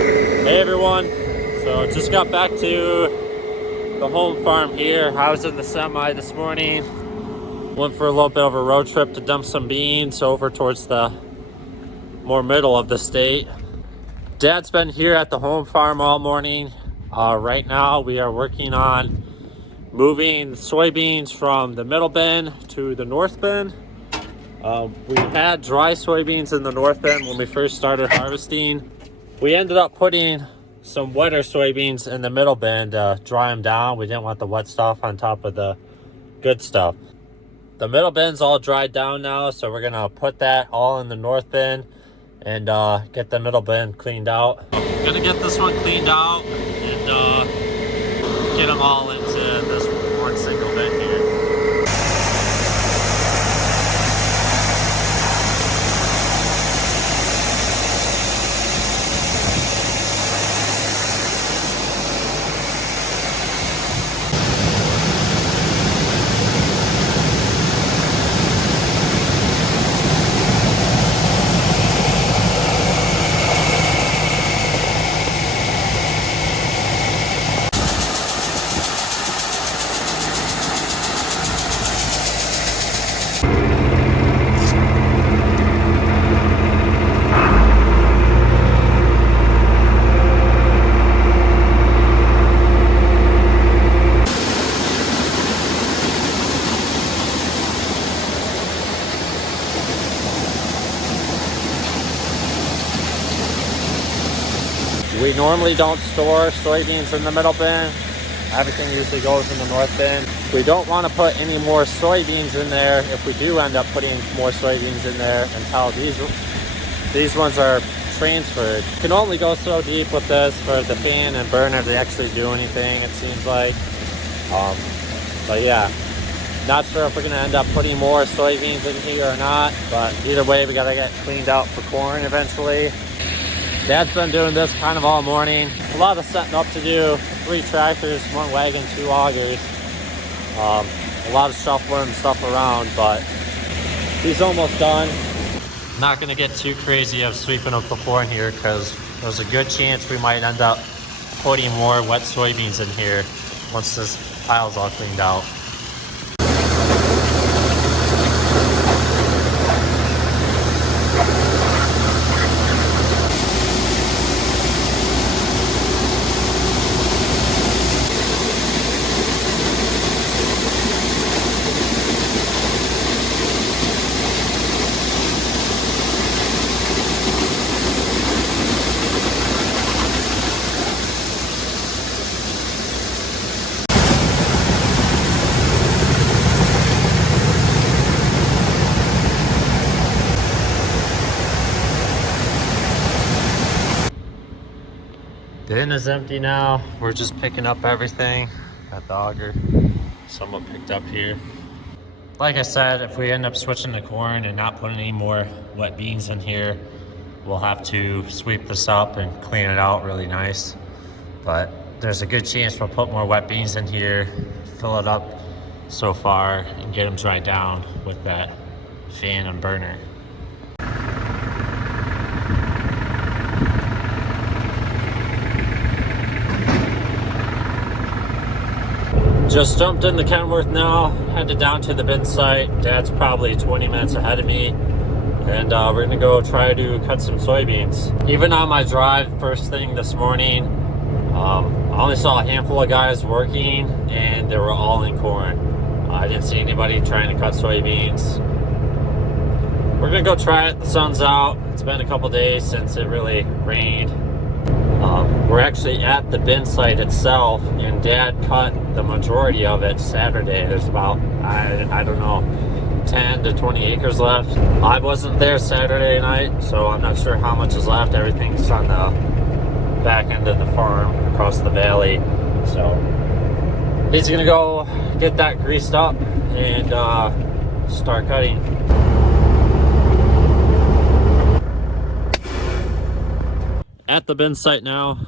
Hey everyone, so just got back to the home farm here. I was in the semi this morning, went for a little bit of a road trip to dump some beans over towards the more middle of the state. Dad's been here at the home farm all morning. Right now we are working on moving soybeans from the middle bin to the north bin. We had dry soybeans in the north bin when we first started harvesting. We ended up putting some wetter soybeans in the middle bin to dry them down. We didn't want the wet stuff on top of the good stuff. The middle bin's all dried down now, so we're gonna put that all in the north bin and get the middle bin cleaned out. I'm gonna get this one cleaned out and get them all into this one single bin here. We normally don't store soybeans in the middle bin. Everything usually goes in the north bin. We don't want to put any more soybeans in there if we do end up putting more soybeans in there until these ones are transferred. You can only go so deep with this for the fan and burner to actually do anything, it seems like. But yeah, not sure if we're going to end up putting more soybeans in here or not, but either way we got to get cleaned out for corn eventually. Dad's been doing this kind of all morning. A lot of setting up to do. 3 tractors, 1 wagon, 2 augers. A lot of shuffling stuff around, but he's almost done. Not gonna get too crazy of sweeping up the floor in here because there's a good chance we might end up putting more wet soybeans in here once this pile's all cleaned out. The bin is empty now. We're just picking up everything. Got the auger somewhat picked up here. Like I said, if we end up switching to corn and not putting any more wet beans in here, we'll have to sweep this up and clean it out really nice. But there's a good chance we'll put more wet beans in here, fill it up so far, and get them dried down with that fan and burner. Just jumped in the Kenworth now, headed down to the bin site. Dad's probably 20 minutes ahead of me, and we're gonna go try to cut some soybeans. Even on my drive first thing this morning, I only saw a handful of guys working, and they were all in corn. I didn't see anybody trying to cut soybeans. We're gonna go try it. The sun's out. It's been a couple days since it really rained. We're actually at the bin site itself, and Dad cut the majority of it Saturday. There's about, I don't know, 10 to 20 acres left. I wasn't there Saturday night, so I'm not sure how much is left. Everything's on the back end of the farm across the valley. So he's gonna go get that greased up and start cutting. At the bin site now.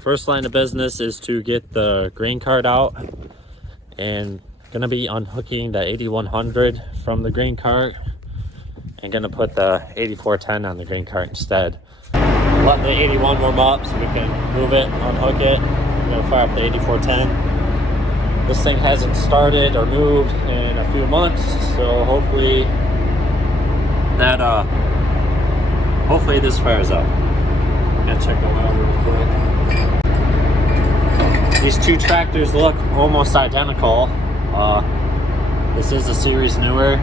First line of business is to get the grain cart out, and gonna be unhooking the 8100 from the grain cart and gonna put the 8410 on the grain cart instead. let the 81 warm up so we can move it, unhook it. We're gonna fire up the 8410. This thing hasn't started or moved in a few months, so hopefully that hopefully this fires up. I'm gonna check the oil real quick. These two tractors look almost identical. This is a series newer,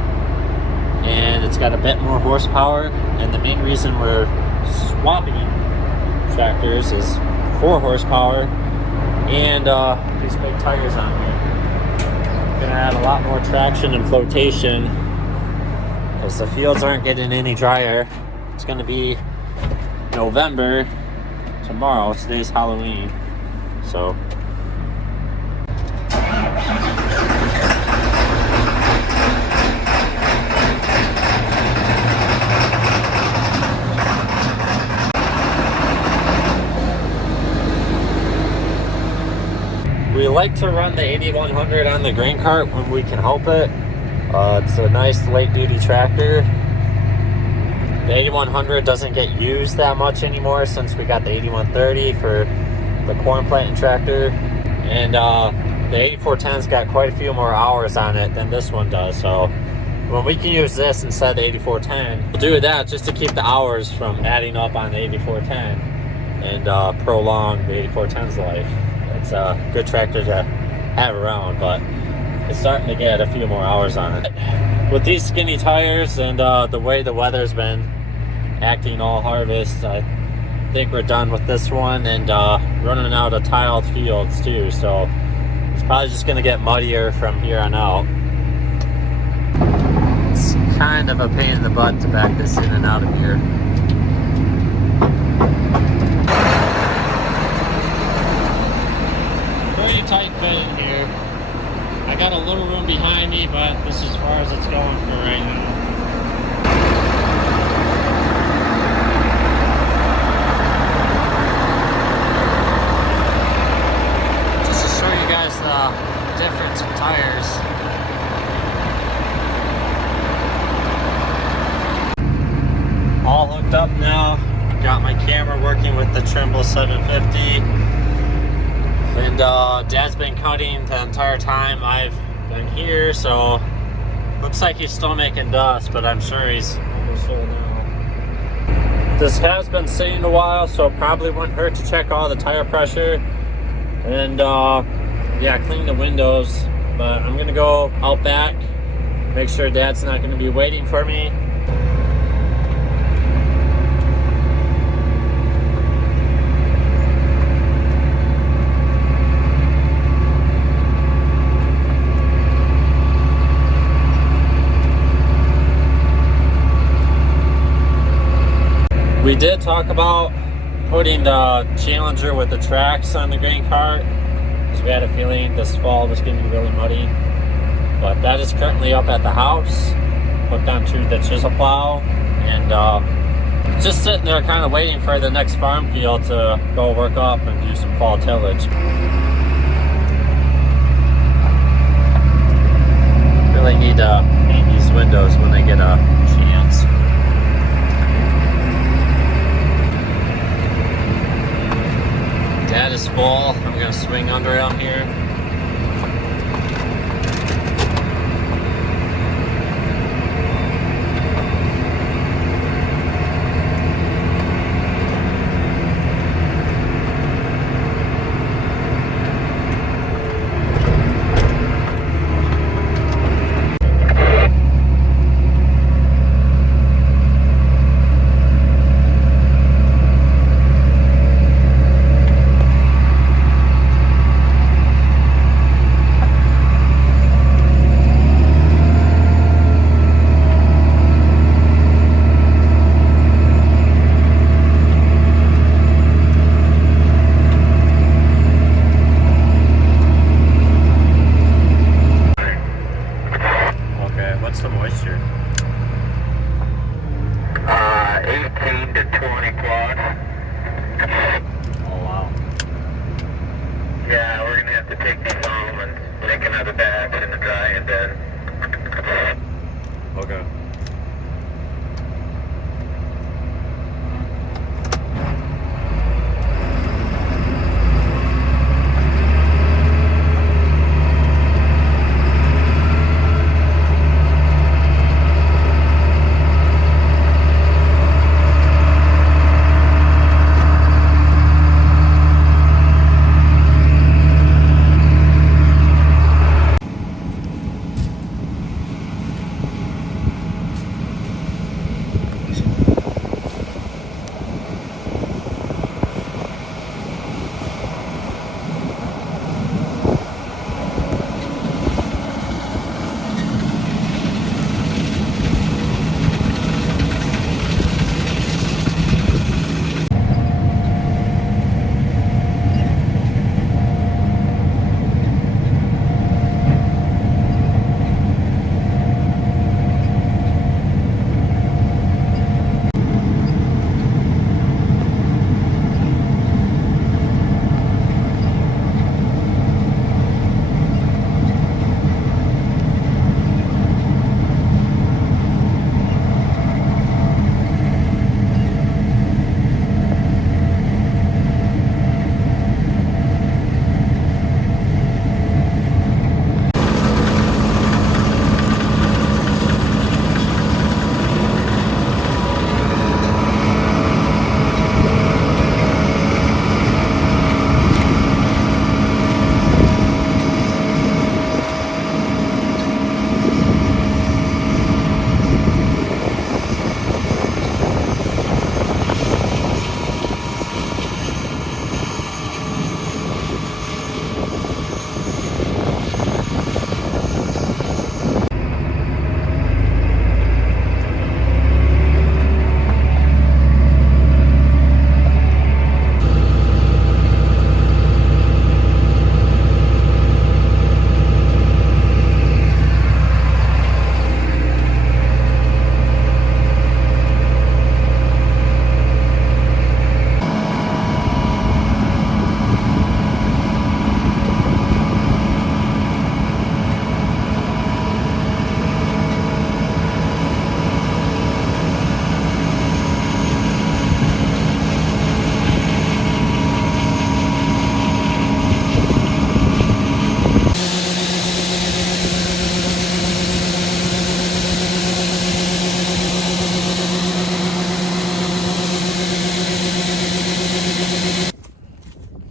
and it's got a bit more horsepower, and the main reason we're swapping tractors is 4 horsepower and these big tires on here. Gonna add a lot more traction and flotation because the fields aren't getting any drier. It's gonna be November tomorrow. Today's Halloween, so we like to run the 8100 on the grain cart when we can help it. It's a nice light duty tractor. The 8100 doesn't get used that much anymore since we got the 8130 for the corn planting tractor. And the 8410's got quite a few more hours on it than this one does. So when we can use this instead of the 8410, we'll do that just to keep the hours from adding up on the 8410 and prolong the 8410's life. It's a good tractor to have around, but it's starting to get a few more hours on it. With these skinny tires and the way the weather's been acting all harvest, I think we're done with this one, and running out of tiled fields too, so it's probably just going to get muddier from here on out. It's kind of a pain in the butt to back this in and out of here. Pretty tight fit in here. I got a little room behind me, but this is as far as it's going for right now. Just to show you guys the difference in tires. All hooked up now. Got my camera working with the Trimble 750. And Dad's been cutting the entire time I've been here, so looks like he's still making dust, but I'm sure he's almost full now. This has been sitting a while, so probably wouldn't hurt to check all the tire pressure and yeah, clean the windows. But I'm gonna go out back, make sure Dad's not gonna be waiting for me. We did talk about putting the Challenger with the tracks on the grain cart because we had a feeling this fall was going to be really muddy. But that is currently up at the house, hooked onto the chisel plow, and just sitting there kind of waiting for the next farm field to go work up and do some fall tillage. Really need to paint these windows when they get a chance. Dad is full. I'm going to swing under him here.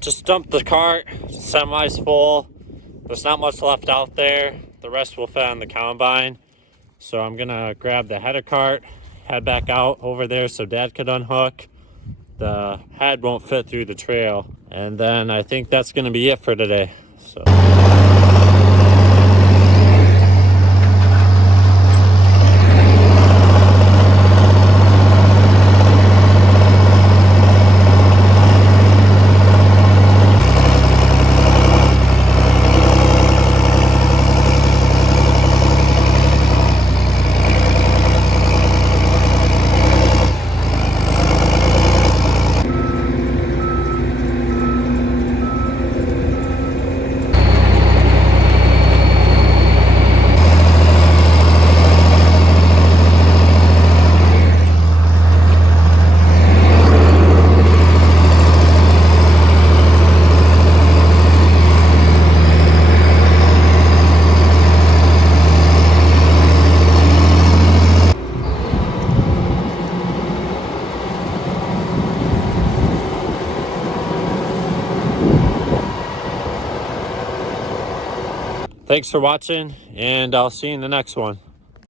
just dumped the cart. Semi's full. There's not much left out there. The rest will fit on the combine. So I'm gonna grab the header cart, head back out over there so Dad could unhook. The head won't fit through the trail. And then I think that's gonna be it for today. So. Thanks for watching, and I'll see you in the next one.